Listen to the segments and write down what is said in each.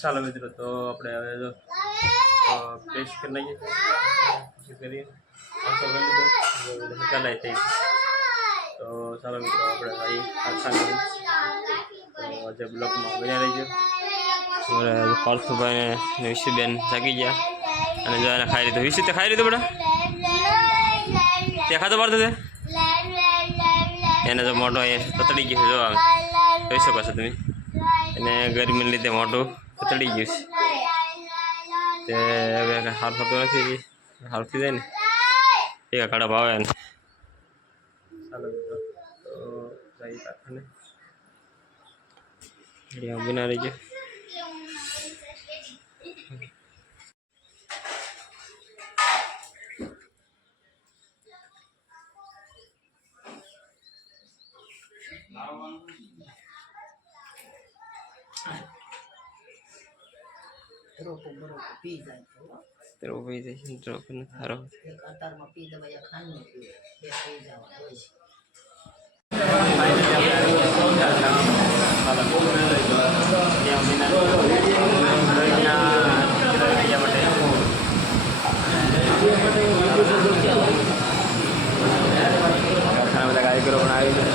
ચાલો મિત્રો, તો આપણે હવે જો પેસ્ટ કરી નાખીએ પછી કરીએ આખો કરી લીધો ચલાય થઈ. તો ચાલો મિત્રો, આપણે ભાઈ આખાને તો આજે બ્લોકમાં બન્યા રહીજો. પાર્થુભાઈ ને વિશુબેન જાગી ગયા અને જો એને ખાઈ લીધું. વિશુ તે ખાઈ લીધું બેટા? તે ખાતો પાડતો તે એને જો મોઢો અહીંયા તતડી ગયું છે. જો આમ જોઈ શકો છો તમે, એને ગરમીને લીધે મોઢું તતડી ગયું છે. તે હવે હાર થતું નથી, હાર થઈ જાય ને એક કડપ આવે ને. ચાલો મિત્રો, તો જઈ કારખાને બના રહી છે. પી જાય તેરો પી જાય છે ડ્રોપ ને સારો કતારમાં પી દવા ખાંડ પી પી જવા હોય છે. બધા કારીગરો પણ આવી જશે.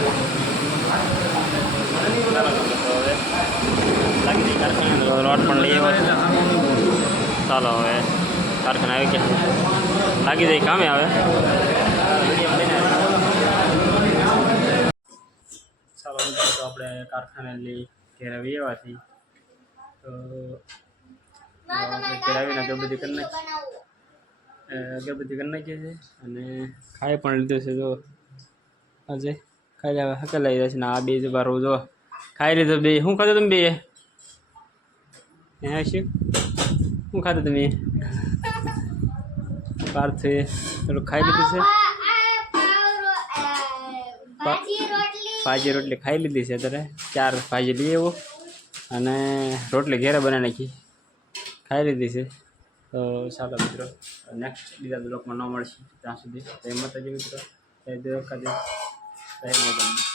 લોટ પણ લઈ આવ્યો છે. ચાલો હવે કારખાને આવી ગયા, લાગી જાય કામે આવે. ચાલો મિત્રો, તો આપણે કારખાને લઈ ઘેર આવી આવ્યાથી તો આપણે ઘેર આવીને અગરબત્તી કરી નાખીએ છીએ અને ખાઈ પણ લીધું છે. જો આજે ખાઈ આવે હકેલાઈ જાય છે ને આ બે જ બાર જો ખાઈ લીધું. બે શું ખાધું તમે? બે શું ખાધું તમે? પાર્થે થોડું ખાઈ લીધું છે. ભાજી રોટલી ખાઈ લીધી છે. અત્યારે 4 ભાજી લઈ આવ્યો અને રોટલી ઘેરે બનાવી નાખી ખાઈ લીધી છે. તો ચાલો મિત્રો, નેક્સ્ટ બીજા બ્લોકમાં ન મળશે ત્યાં સુધી જય માતાજી મિત્રો, જય દ્વારકાધીશ, જય માતાજી.